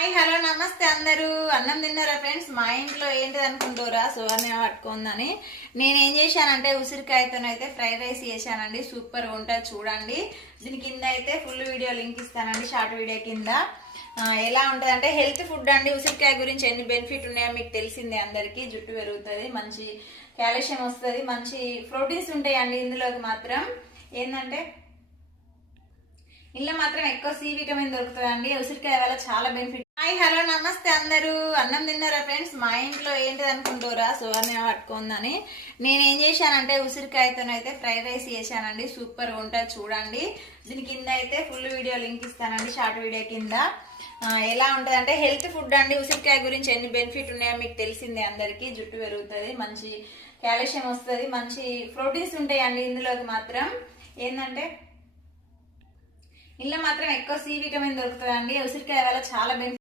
Hi hello నమస్తే అందరూ. అన్నం తిన్నారా ఫ్రెండ్స్? మా ఇంట్లో ఏంటిది అనుకుంటారా, సువర్ణ పట్టుకుందని నేనేం చేశానంటే ఉసిరికాయతోనైతే ఫ్రైడ్ రైస్ చేశానండి. సూపర్ ఉంటుంది చూడండి. దీని కింద అయితే ఫుల్ వీడియో లింక్ ఇస్తానండి, షార్ట్ వీడియో కింద. ఎలా ఉంటుంది అంటే హెల్త్ ఫుడ్ అండి. ఉసిరికాయ గురించి ఎన్ని బెనిఫిట్ ఉన్నాయో మీకు తెలిసిందే అందరికీ. జుట్టు పెరుగుతుంది, మంచి కాల్షియం వస్తుంది, మంచి ప్రోటీన్స్ ఉంటాయండి ఇందులోకి. మాత్రం ఏంటంటే ఇందులో మాత్రం ఎక్కువ సి విటమిన్ దొరుకుతుందండి. ఉసిరికాయ వల్ల చాలా బెనిఫిట్. హాయ్ హలో నమస్తే అందరూ. అన్నం తిన్నారా ఫ్రెండ్స్? మా ఇంట్లో ఏంటిది అనుకుంటారా, సువర్ణ పట్టుకుందని నేనేం చేశానంటే ఉసిరికాయతోనైతే ఫ్రైడ్ రైస్ చేశానండి. సూపర్ ఉంటుంది చూడండి. దీని కింద అయితే ఫుల్ వీడియో లింక్ ఇస్తానండి, షార్ట్ వీడియో కింద. ఎలా ఉంటుంది అంటే హెల్త్ ఫుడ్ అండి. ఉసిరికాయ గురించి ఎన్ని బెనిఫిట్ ఉన్నాయో మీకు తెలిసిందే అందరికీ. జుట్టు పెరుగుతుంది, మంచి కాల్షియం వస్తుంది, మంచి ప్రోటీన్స్ ఉంటాయండి ఇందులోకి. మాత్రం ఏంటంటే ఇందులో మాత్రం ఎక్కువ సి విటమిన్ దొరుకుతుందండి. ఉసిరికాయ వల్ల చాలా బెనిఫిట్.